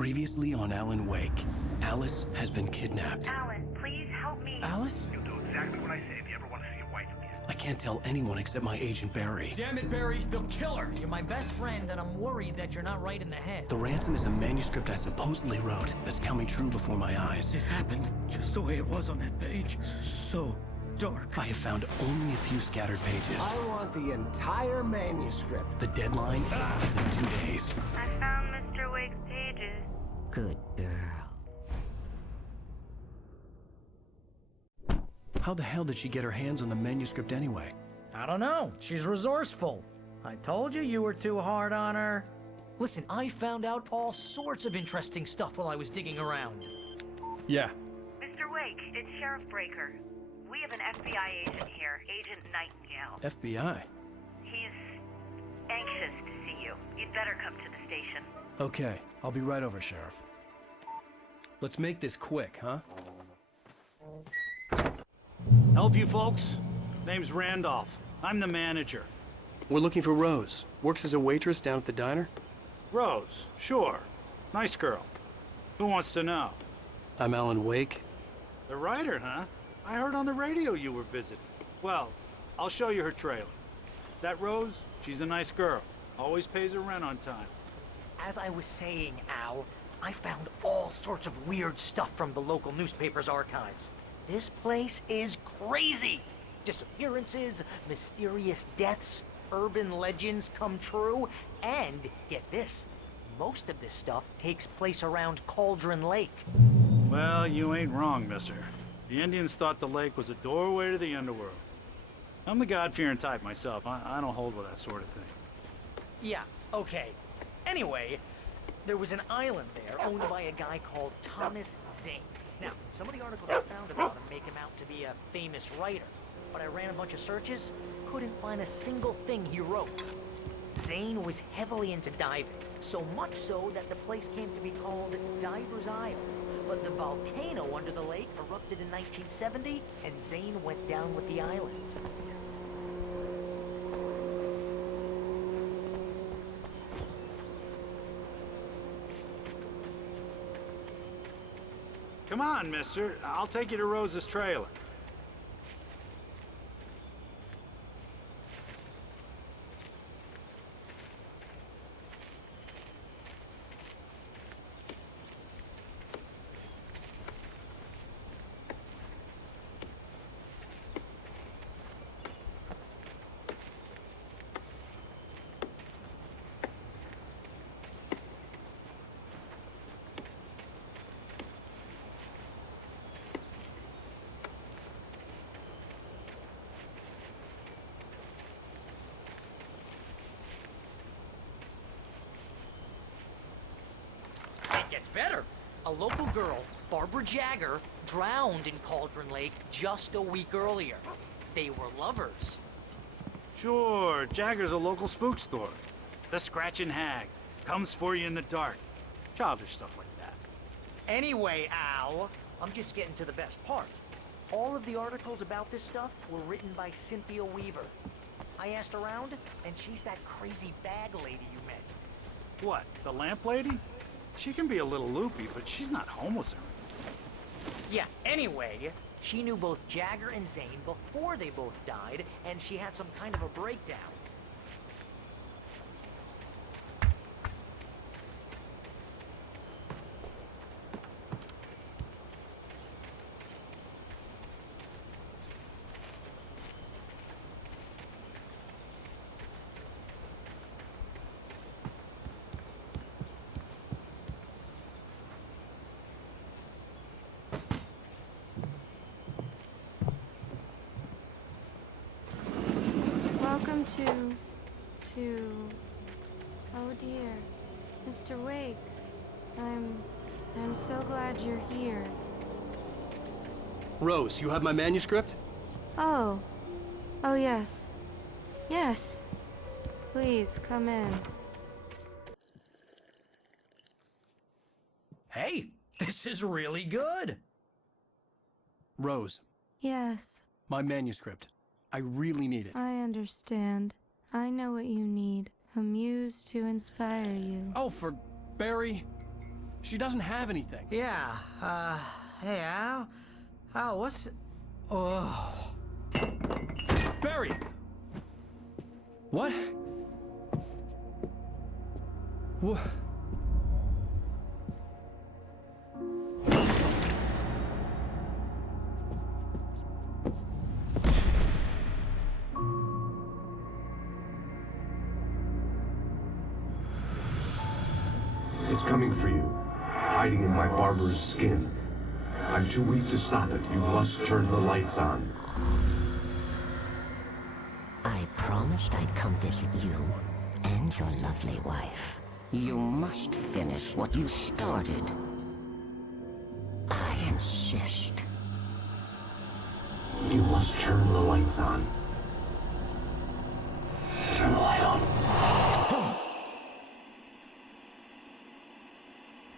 Previously on Alan Wake, Alice has been kidnapped. Alan, please help me. Alice? You'll do exactly what I say if you ever want to see your wife again. I can't tell anyone except my agent Barry. Damn it, Barry, they'll kill her! You're my best friend, and I'm worried that you're not right in the head. The ransom is a manuscript I supposedly wrote that's coming true before my eyes. It happened just the way it was on that page. So dark. I have found only a few scattered pages. I want the entire manuscript. The deadline is in 2 days. I found Mr. Wake's pages. Good girl. How the hell did she get her hands on the manuscript anyway? I don't know. She's resourceful. I told you you were too hard on her. Listen, I found out all sorts of interesting stuff while I was digging around. Yeah. Mr. Wake, it's Sheriff Breaker. We have an FBI agent here, Agent Nightingale. FBI? He's anxious to see you. You'd better come to the station. Okay, I'll be right over, Sheriff. Let's make this quick, huh? Help you folks? Name's Randolph. I'm the manager. We're looking for Rose. Works as a waitress down at the diner. Rose, sure. Nice girl. Who wants to know? I'm Alan Wake. The writer, huh? I heard on the radio you were visiting. Well, I'll show you her trailer. That Rose, she's a nice girl. Always pays her rent on time. As I was saying, Al, I found all sorts of weird stuff from the local newspaper's archives. This place is crazy! Disappearances, mysterious deaths, urban legends come true, and get this, most of this stuff takes place around Cauldron Lake. Well, you ain't wrong, mister. The Indians thought the lake was a doorway to the underworld. I'm the God-fearing type myself. I don't hold with that sort of thing. Yeah, okay. Anyway, there was an island there owned by a guy called Thomas Zane. Now, some of the articles I found about him make him out to be a famous writer, but I ran a bunch of searches, couldn't find a single thing he wrote. Zane was heavily into diving, so much so that the place came to be called Diver's Isle. But the volcano under the lake erupted in 1970, and Zane went down with the island. Come on, mister. I'll take you to Rose's trailer. It gets better. A local girl, Barbara Jagger, drowned in Cauldron Lake just a week earlier. They were lovers. Sure, Jagger's a local spook story. The Scratching Hag. Comes for you in the dark. Childish stuff like that. Anyway, Al, I'm just getting to the best part. All of the articles about this stuff were written by Cynthia Weaver. I asked around, and she's that crazy bag lady you met. What, the lamp lady? She can be a little loopy, but she's not homeless or anything. Yeah, anyway, she knew both Jagger and Zane before they both died, and she had some kind of a breakdown. Welcome oh dear, Mr. Wake. I'm so glad you're here. Rose, you have my manuscript? Oh yes. Yes. Please, come in. Hey, this is really good. Rose, Yes, my manuscript. I really need it. I understand. I know what you need. A muse to inspire you. Oh, for Barry, She doesn't have anything. Yeah, hey, Al? Al, what's... Oh... Barry! What? What? It's coming for you, hiding in my barber's skin. I'm too weak to stop it. You must turn the lights on. I promised I'd come visit you and your lovely wife. You must finish what you started. I insist. You must turn the lights on. Turn the light on.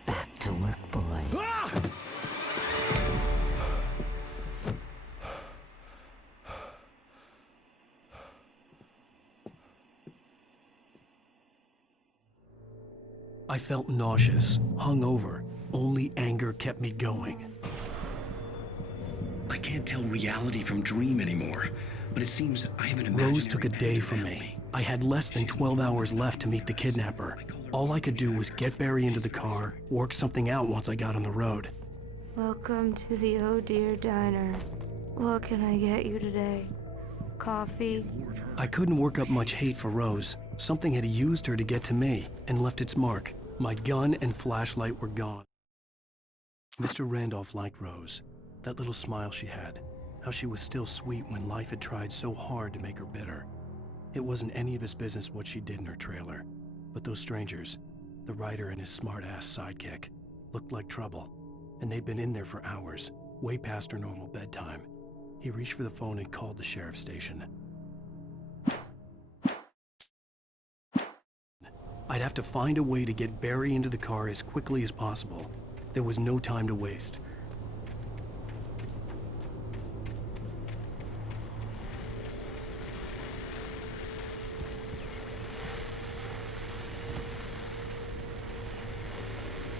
Back to work, boy. I felt nauseous, hungover. Only anger kept me going. I can't tell reality from dream anymore, but it seems I have an imaginary Rose took a day from me. I had less than 12 hours left to meet the kidnapper. All I could do was get Barry into the car, work something out once I got on the road. Welcome to the Oh Dear Diner. What can I get you today? Coffee? I couldn't work up much hate for Rose. Something had used her to get to me and left its mark. My gun and flashlight were gone. Mr. Randolph liked Rose. That little smile she had. How she was still sweet when life had tried so hard to make her bitter. It wasn't any of his business what she did in her trailer. But those strangers, the writer and his smart-ass sidekick, looked like trouble. And they'd been in there for hours, way past her normal bedtime. He reached for the phone and called the sheriff's station. I'd have to find a way to get Barry into the car as quickly as possible. There was no time to waste.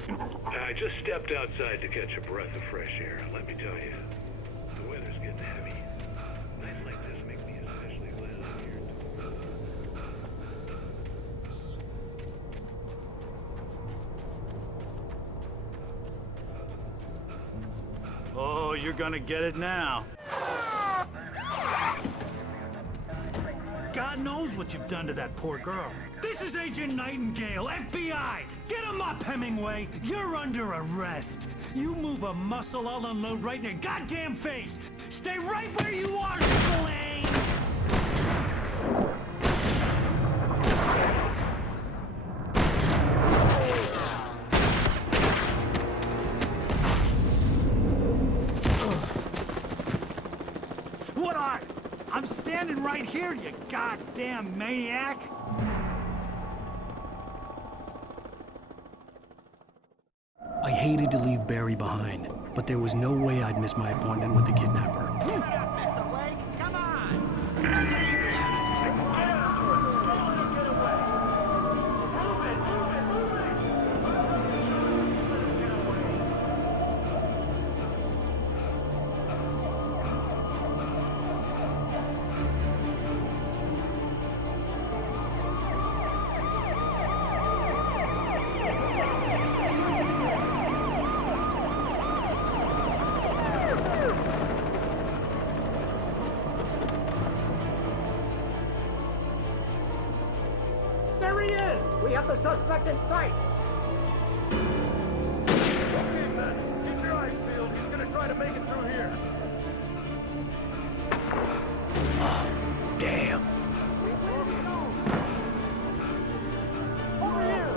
I just stepped outside to catch a breath of fresh air. Let me tell you, the weather's getting heavy. Nights like this make me especially glad I'm here. Oh, you're gonna get it now. God knows what you've done to that poor girl. This is Agent Nightingale, FBI! Get him up, Hemingway! You're under arrest! You move a muscle, I'll unload right in your goddamn face! Stay right where you are, Slane! What are? I'm standing right here, you goddamn maniac! I hated to leave Barry behind, but there was no way I'd miss my appointment with the kidnapper. Mr. Wake, come on! Make it easy! There he is! We have the suspect in sight! Okay, men. Keep your eyes peeled. He's gonna try to make it through here. Oh, damn. Over here!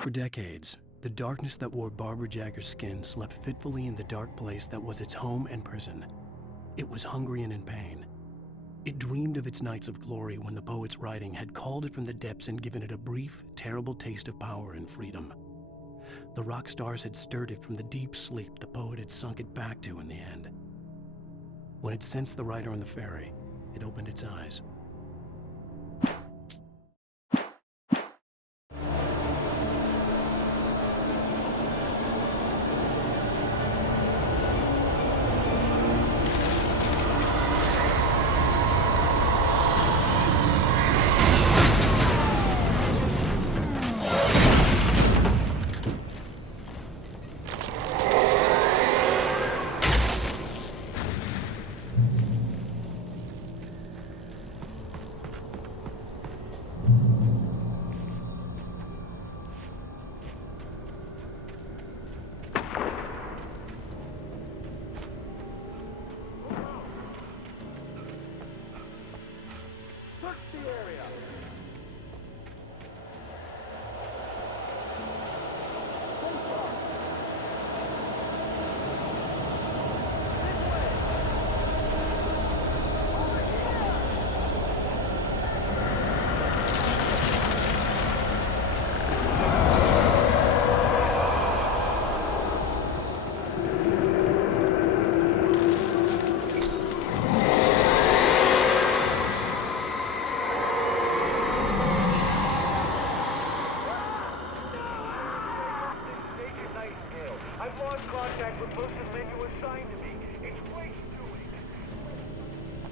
For decades, the darkness that wore Barbara Jagger's skin slept fitfully in the dark place that was its home and prison. It was hungry and in pain. It dreamed of its nights of glory when the poet's writing had called it from the depths and given it a brief, terrible taste of power and freedom. The rock stars had stirred it from the deep sleep the poet had sunk it back to in the end. When it sensed the writer on the ferry, it opened its eyes.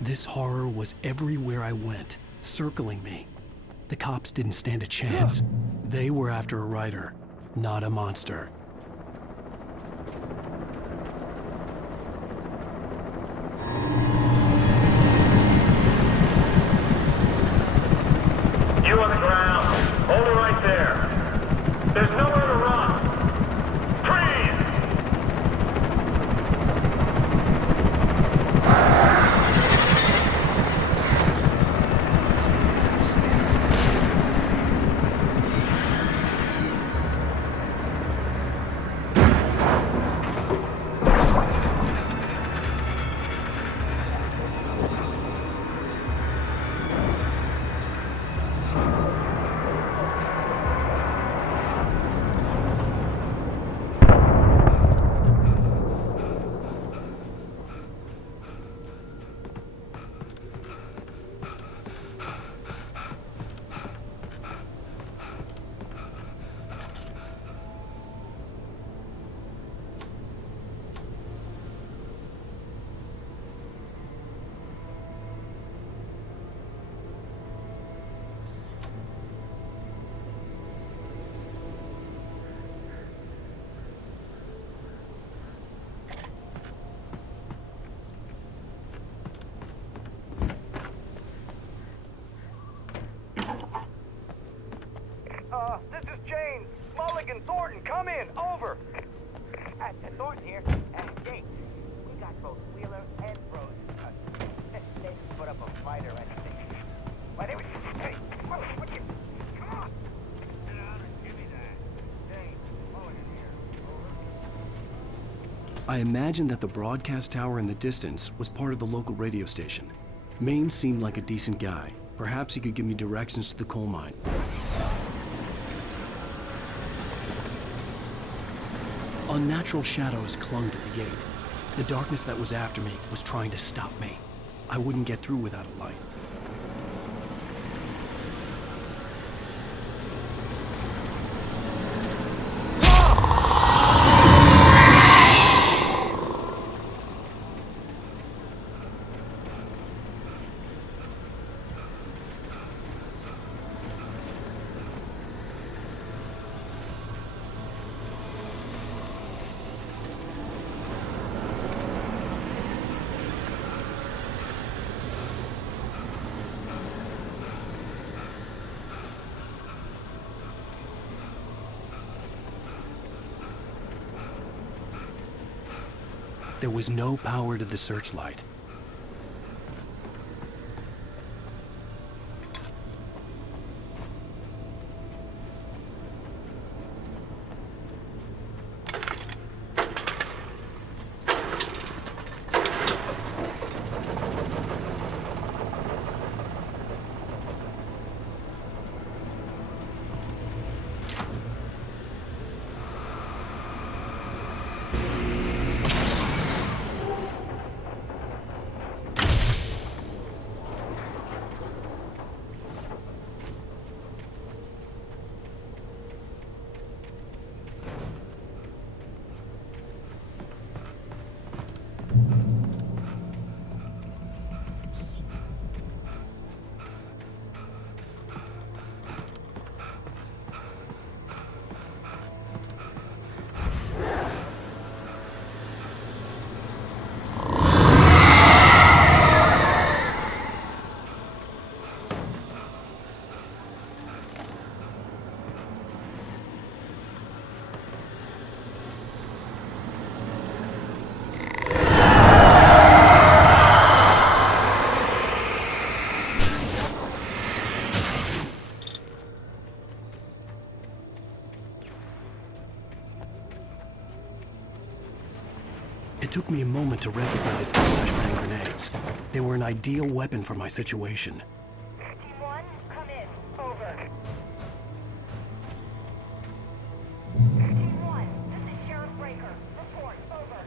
This horror was everywhere I went, circling me. The cops didn't stand a chance. They were after a writer, not a monster. You on the ground. Hold it right there. There's nowhere to run. Freeze! This is James. Mulligan, Thornton, come in. Over. Thornton here. James, we got both Wheeler and Rose. They put up a fight or anything. Why, they were... Hey, what you... Come on. Sit down and give me that. James, Mulligan here. Over. I imagined that the broadcast tower in the distance was part of the local radio station. Maine seemed like a decent guy. Perhaps he could give me directions to the coal mine. Unnatural shadows clung to the gate. The darkness that was after me was trying to stop me. I wouldn't get through without a light. There was no power to the searchlight. took me a moment to recognize the flashbang grenades. They were an ideal weapon for my situation. Team 1, come in. Over. Team 1, this is Sheriff Breaker. Report. Over.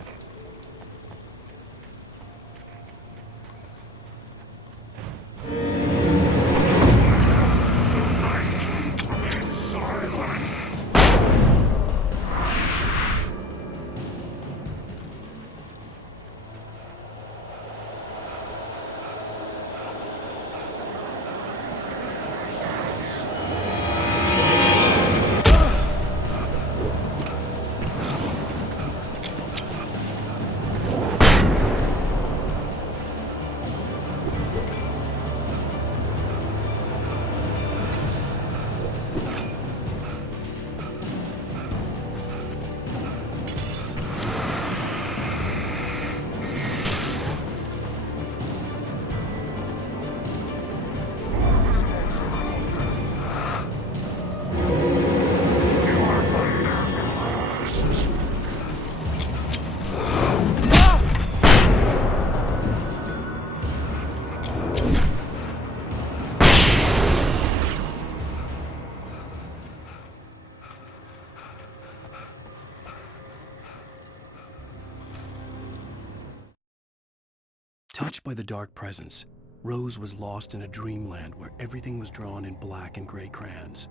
Touched by the dark presence, Rose was lost in a dreamland where everything was drawn in black and gray crayons.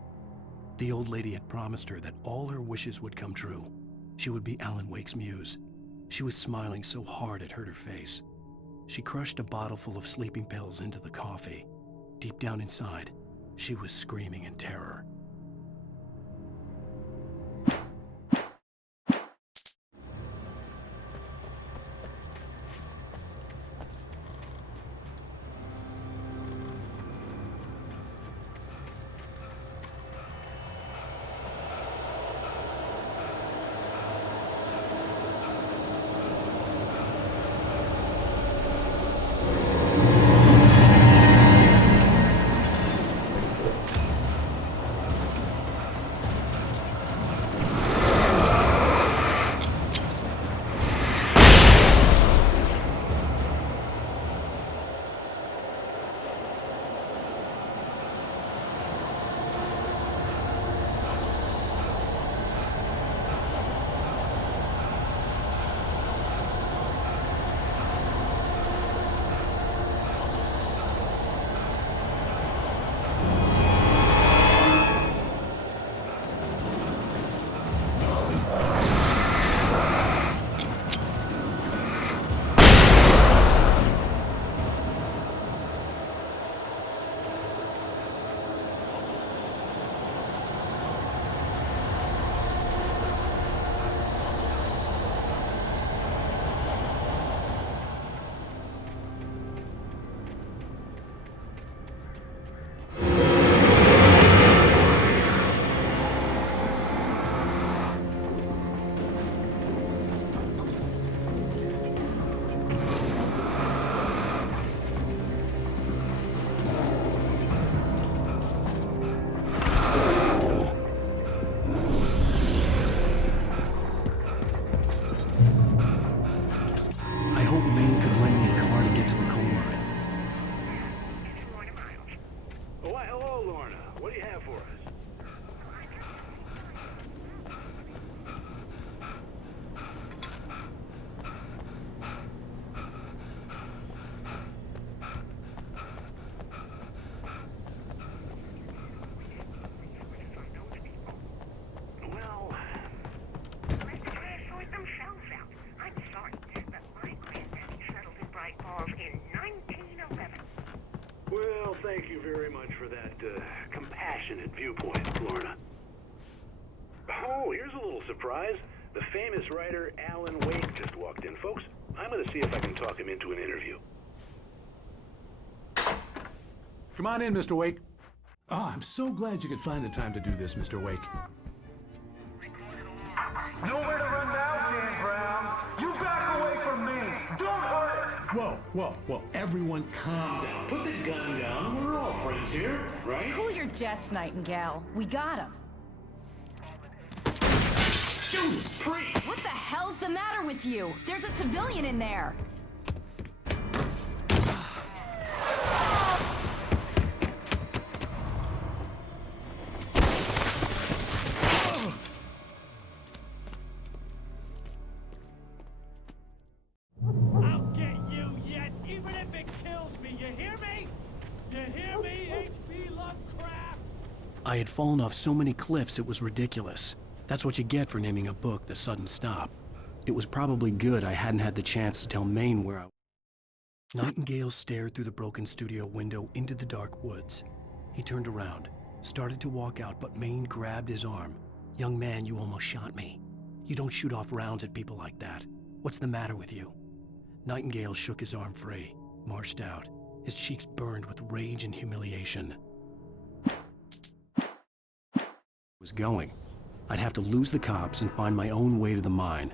The old lady had promised her that all her wishes would come true. She would be Alan Wake's muse. She was smiling so hard it hurt her face. She crushed a bottle full of sleeping pills into the coffee. Deep down inside, she was screaming in terror. Thank you very much for that compassionate viewpoint, Lorna. Oh, here's a little surprise. The famous writer Alan Wake just walked in, folks. I'm going to see if I can talk him into an interview. Come on in, Mr. Wake. Oh, I'm so glad you could find the time to do this, Mr. Wake. Nowhere to run now, Dan Brown. You back away from me. Don't hurt it. Whoa, everyone calm down. Put the gun down. We're all friends here, right? Cool your jets, Nightingale. We got him. Shoot What the hell's the matter with you? There's a civilian in there. I'll get you yet, even if it kills me. You hear me? You hear me, H.P. Lovecraft? I had fallen off so many cliffs it was ridiculous. That's what you get for naming a book The Sudden Stop. It was probably good I hadn't had the chance to tell Maine where I was. Nightingale stared through the broken studio window into the dark woods. He turned around, started to walk out, but Maine grabbed his arm. "Young man, you almost shot me. You don't shoot off rounds at people like that. What's the matter with you?" Nightingale shook his arm free, marched out. His cheeks burned with rage and humiliation. Was going. I'd have to lose the cops and find my own way to the mine.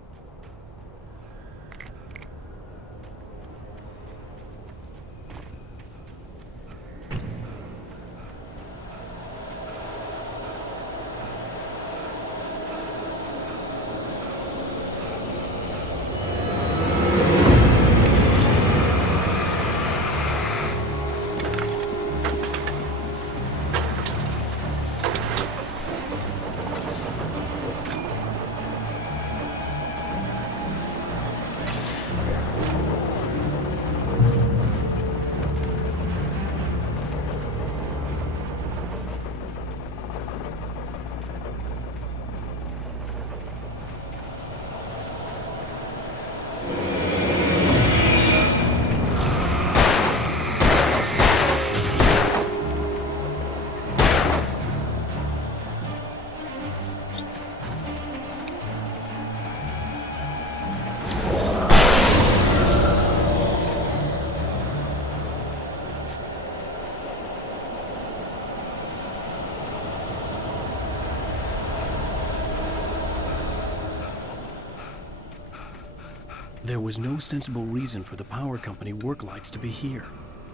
There was no sensible reason for the power company work lights to be here.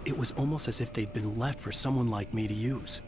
It was almost as if they'd been left for someone like me to use.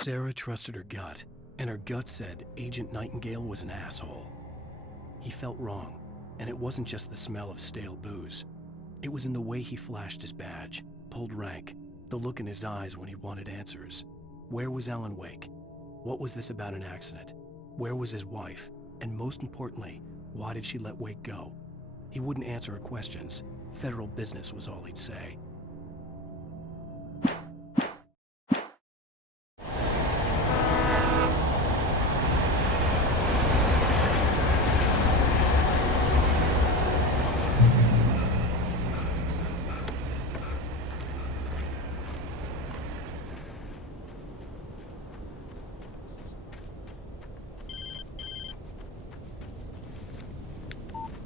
Sarah trusted her gut, and her gut said Agent Nightingale was an asshole. He felt wrong, and it wasn't just the smell of stale booze. It was in the way he flashed his badge, pulled rank, the look in his eyes when he wanted answers. Where was Alan Wake? What was this about an accident? Where was his wife? And most importantly, why did she let Wake go? He wouldn't answer her questions. Federal business was all he'd say.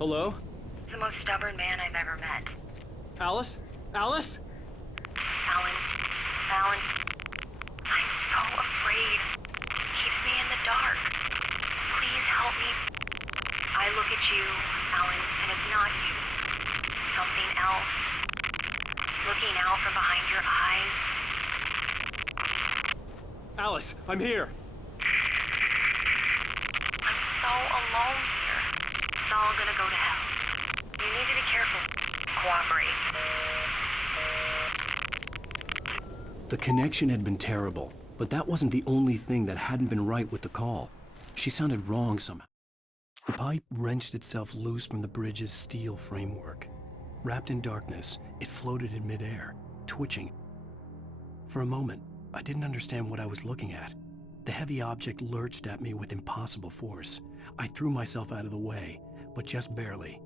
Hello? The most stubborn man I've ever met. Alice? Alice? Alan, I'm so afraid. It keeps me in the dark. Please help me. I look at you, Alan, and it's not you. Something else. Looking out from behind your eyes. Alice, I'm here. I'm so alone here. It's all gonna go to hell. You need to be careful. Cooperate. The connection had been terrible, but that wasn't the only thing that hadn't been right with the call. She sounded wrong somehow. The pipe wrenched itself loose from the bridge's steel framework. Wrapped in darkness, it floated in midair, twitching. For a moment, I didn't understand what I was looking at. The heavy object lurched at me with impossible force. I threw myself out of the way, but just barely.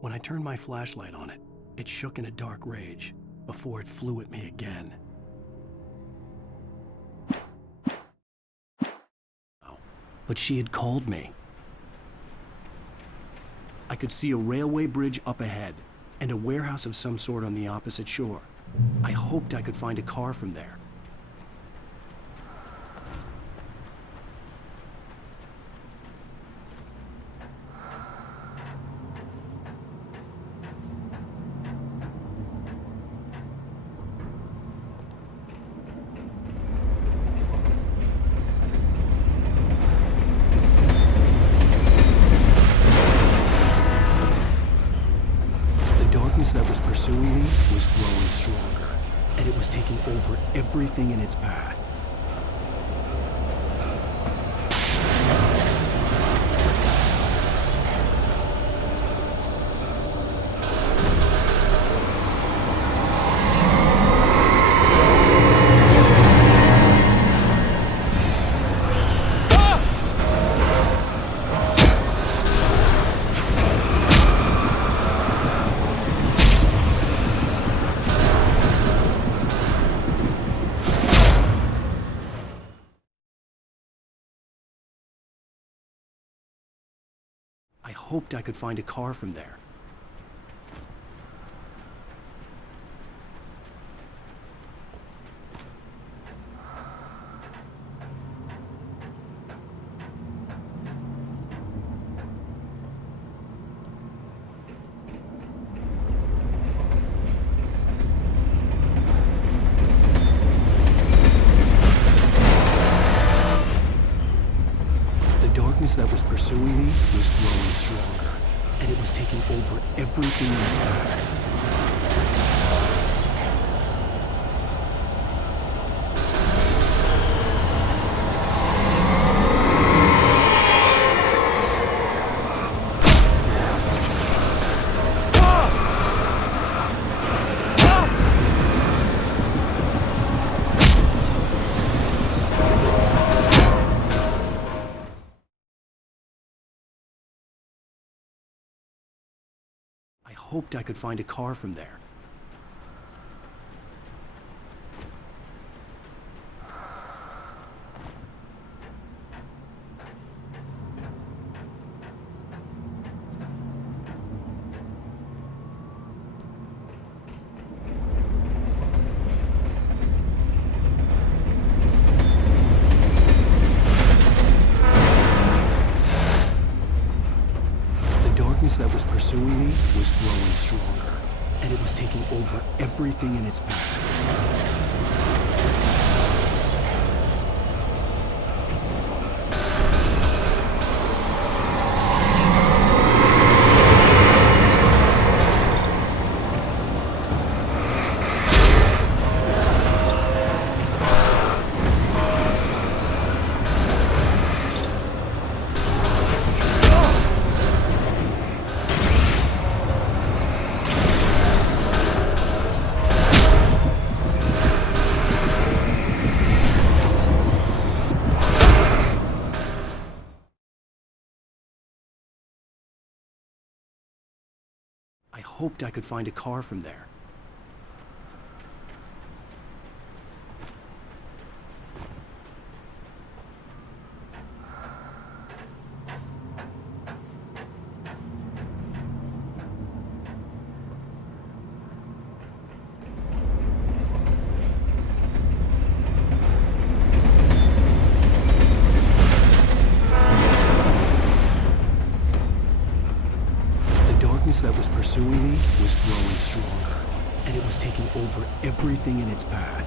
When I turned my flashlight on it, it shook in a dark rage before it flew at me again. But she had called me. I could see a railway bridge up ahead and a warehouse of some sort on the opposite shore. I hoped I could find a car from there. That was pursuing me was growing stronger, and it was taking over everything in its path. I hoped I could find a car from there. That was pursuing me was growing stronger, and it was taking over everything in its path. I hoped I could find a car from there. That was pursuing me was growing stronger, and it was taking over everything in its path. I hoped I could find a car from there. That was pursuing me was growing stronger, and it was taking over everything in its path.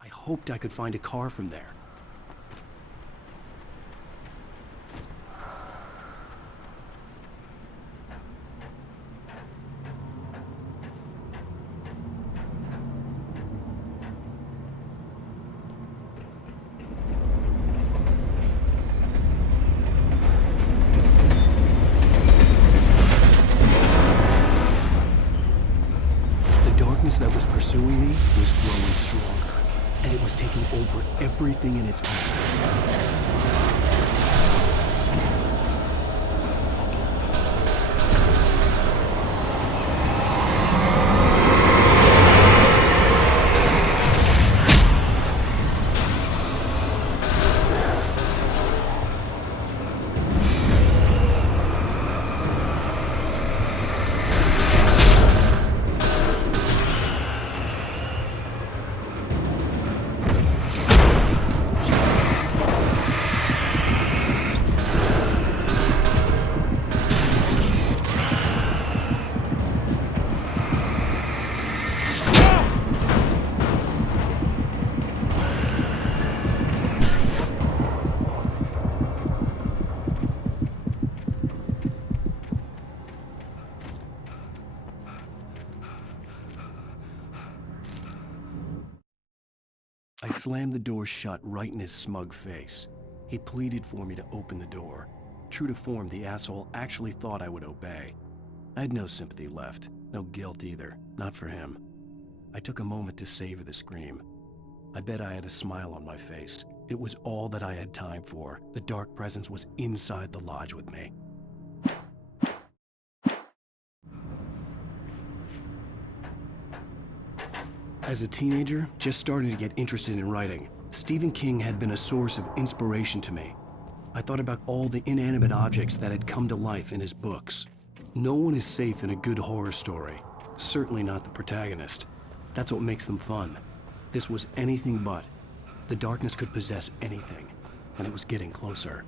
I hoped I could find a car from there. The darkness that was pursuing me was growing stronger, and it was taking over everything in its path. I slammed the door shut right in his smug face. He pleaded for me to open the door. True to form, the asshole actually thought I would obey. I had no sympathy left, no guilt either, not for him. I took a moment to savor the scream. I bet I had a smile on my face. It was all that I had time for. The dark presence was inside the lodge with me. As a teenager, just starting to get interested in writing, Stephen King had been a source of inspiration to me. I thought about all the inanimate objects that had come to life in his books. No one is safe in a good horror story. Certainly not the protagonist. That's what makes them fun. This was anything but. The darkness could possess anything, and it was getting closer.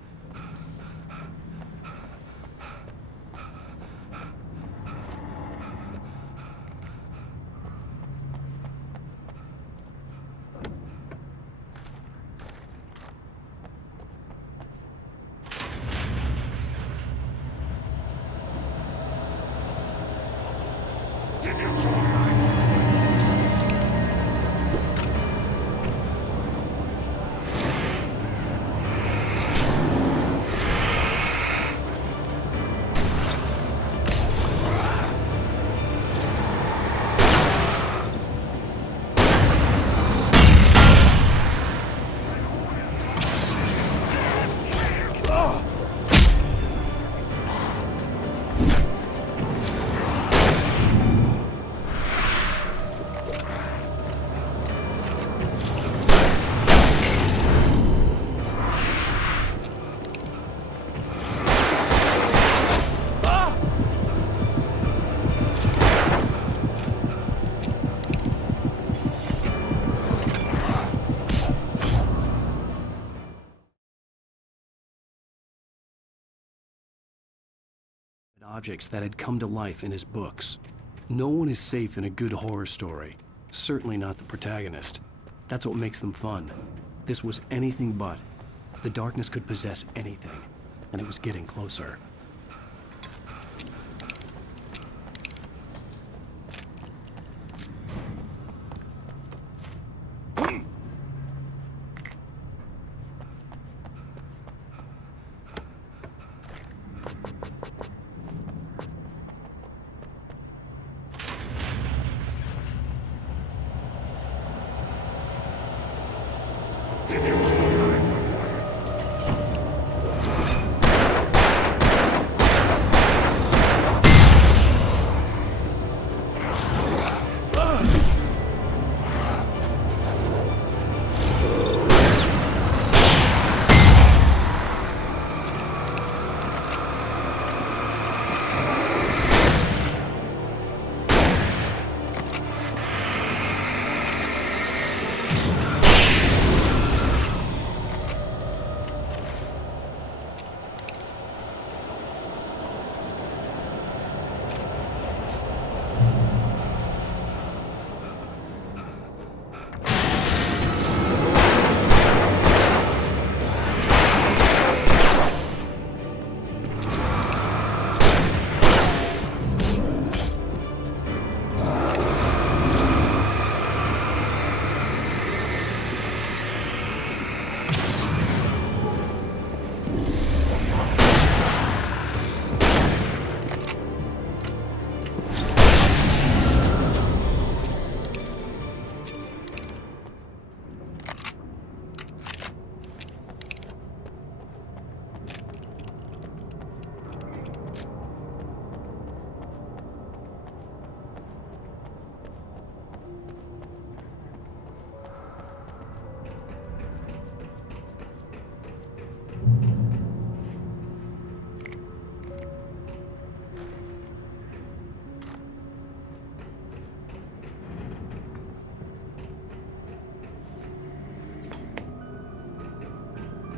Objects that had come to life in his books. No one is safe in a good horror story. Certainly not the protagonist. That's what makes them fun. This was anything but. The darkness could possess anything, and it was getting closer.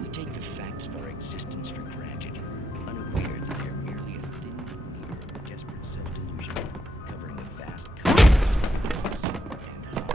We take the facts of our existence for granted, unaware that they're merely a thin veneer of desperate self-delusion, covering the vast cosmos of guilt and horror.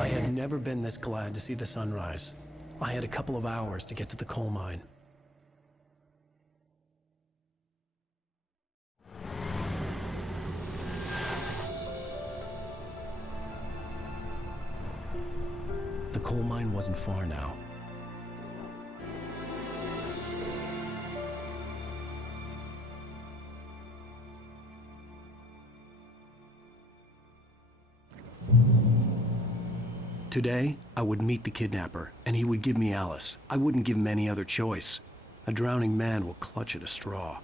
I had never been this glad to see the sunrise. I had a couple of hours to get to the coal mine. The coal mine wasn't far now. Today, I would meet the kidnapper, and he would give me Alice. I wouldn't give him any other choice. A drowning man will clutch at a straw.